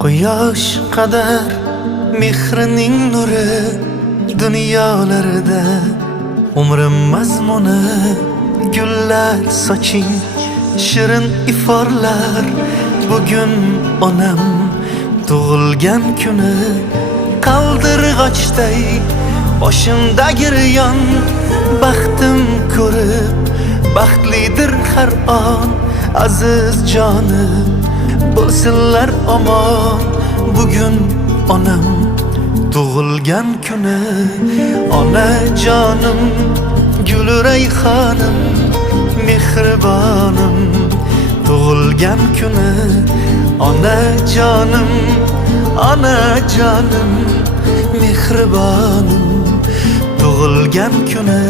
Quyosh qadar mehrining nuri dunyolarda umrim mazmuni gullar soching shirin iforlar. Bugun onam tug'ilgan kuni qaldirg'ochday boshimda giryon. Baxtim ko'rib baxtlidir har on aziz jonim bo'lsinlar omon. Bugun onam tug'ilgan kuni onajonim guli rayhonim mehribonim. Tug'ilgan kuni onajonim onajonim mehribonim. Tug'ilgan kuni